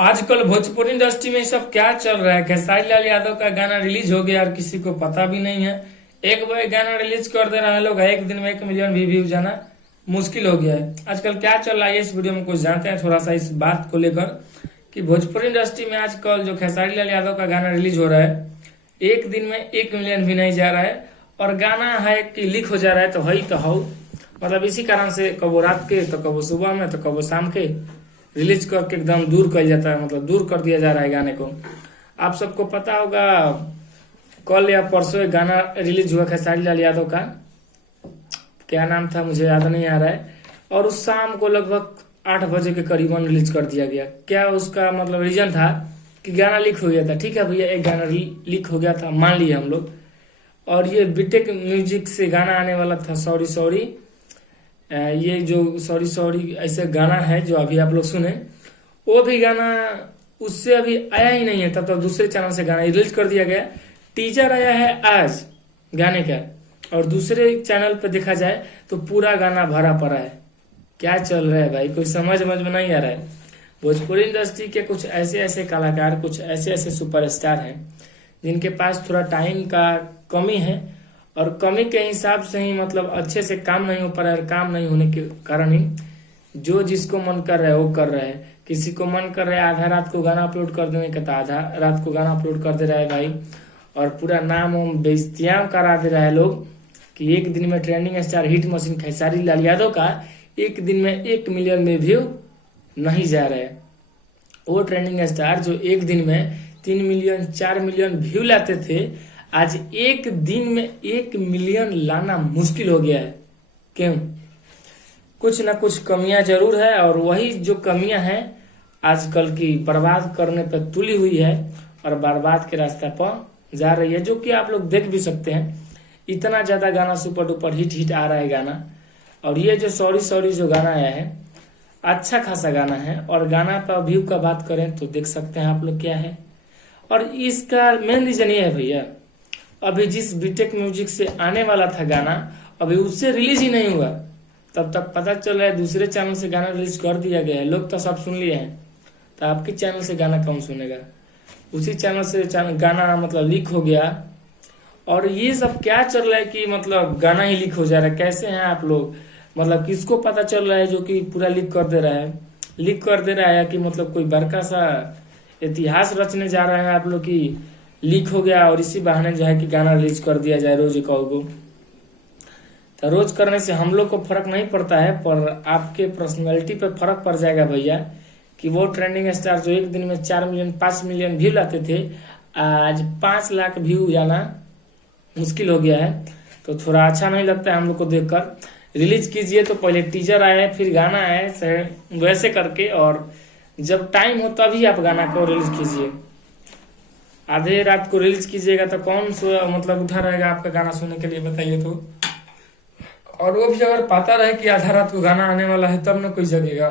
आजकल भोजपुरी इंडस्ट्री में सब क्या चल रहा है। खेसारी लाल यादव का गाना रिलीज हो गया और किसी को पता भी नहीं है। एक बार गाना रिलीज कर दे रहा है लोग, एक दिन में 1 मिलियन व्यू जाना मुश्किल हो गया है। आजकल क्या चल रहा है इस वीडियो में कुछ जानते हैं थोड़ा सा इस बात को लेकर कि भोजपुरी इंडस्ट्री में आजकल जो खेसारी लाल यादव का गाना रिलीज हो रहा है, एक दिन में 1 मिलियन भी नहीं जा रहा है और गाना है कि लीक हो जा रहा है। तो है तो हाउ मतलब इसी कारण से कबो रात के तो कबो सुबह में तो कबो शाम के रिलीज करके एकदम दूर कर जाता है, मतलब दूर कर दिया जा रहा है गाने को। आप सबको पता होगा कल या परसों एक गाना रिलीज हुआ खेसारी लाल यादव का, क्या नाम था मुझे याद नहीं आ रहा है, और उस शाम को लगभग 8 बजे के करीबन रिलीज कर दिया गया। क्या उसका मतलब रीजन था कि गाना लीक हो गया था। ठीक है भैया, एक गाना लीक हो गया था मान लिए हम लोग, और ये बीटेक म्यूजिक से गाना आने वाला था सॉरी सॉरी। ये जो सॉरी सॉरी ऐसे गाना है जो अभी आप लोग सुने, वो भी गाना उससे अभी आया ही नहीं है। तब तो दूसरे चैनल से गाना रिलीज कर दिया गया। टीजर आया है आज गाने का, और दूसरे चैनल पे देखा जाए तो पूरा गाना भरा पड़ा है। क्या चल रहा है भाई, कोई समझ में नहीं आ रहा है। भोजपुरी इंडस्ट्री के कुछ ऐसे ऐसे कलाकार, कुछ ऐसे ऐसे सुपरस्टार हैं जिनके पास थोड़ा टाइम का कमी है, और कमी के हिसाब से ही मतलब अच्छे से काम नहीं हो पा रहा है। काम नहीं होने के कारण ही जो जिसको मन कर रहा है वो कर रहा है। किसी को मन कर रहा है आधा रात को गाना अपलोड कर देने का तो आधा रात को गाना अपलोड कर दे रहा है भाई, और पूरा नाम बेइज्जतियां करा दे रहा है लोग कि एक दिन में trending star hit machine Khesari Lal Yadav का एक दिन में 1 मिलियन में व्यू नहीं जा रहा है। वो ट्रेंडिंग स्टार जो एक दिन में 3 मिलियन 4 मिलियन व्यू लाते थे, आज एक दिन में 1 मिलियन लाना मुश्किल हो गया है। क्यों? कुछ ना कुछ कमियां जरूर है, और वही जो कमियां हैं आजकल की बर्बाद करने पर तुली हुई है और बर्बाद के रास्ते पर जा रही है, जो कि आप लोग देख भी सकते हैं। इतना ज्यादा गाना सुपर डुपर हिट आ रहा है गाना, और ये जो सॉरी सॉरी जो गाना आया है अच्छा खासा गाना है। और गाना का व्यू का बात करें तो देख सकते हैं आप लोग क्या है। और इसका मेन रीजन ये है भैया, अभी जिस बीटेक म्यूजिक से आने वाला था गाना अभी उससे रिलीज ही नहीं हुआ। तब तक पता चल रहा है दूसरे चैनल से गाना रिलीज कर दिया गया है। लोग तो सब सुन लिए हैं, तो आपके चैनल से गाना कौन सुनेगा। उसी चैनल से गाना मतलब लीक हो गया। और ये सब क्या चल रहा है कि मतलब गाना ही लीक हो जा रहा है। कैसे हैं आप लोग, मतलब किसको पता चल रहा है जो कि पूरा लीक कर दे रहा है। लीक कर दे रहा है कि मतलब कोई बड़का सा इतिहास रचने जा रहा है आप लोग की लीक हो गया, और इसी बहाने जो है कि गाना रिलीज कर दिया जाए रोज एक को। तो रोज करने से हम लोग को फर्क नहीं पड़ता है, पर आपके पर्सनैलिटी पे फर्क पड़ जाएगा भैया कि वो ट्रेंडिंग स्टार जो एक दिन में 4 मिलियन 5 मिलियन व्यू लाते थे, आज 5 लाख व्यू जाना मुश्किल हो गया है। तो थोड़ा अच्छा नहीं लगता है हम लोग को देखकर। रिलीज कीजिए तो पहले टीजर आए फिर गाना आए, वैसे करके, और जब टाइम हो तभी आप गाना को रिलीज कीजिए। आधे रात को रिलीज कीजिएगा तो कौन मतलब उठा रहेगा आपका गाना सुनने के लिए, बताइए तो। और वो भी अगर पता रहे कि आधा रात को गाना आने वाला है तब ना कोई जगेगा।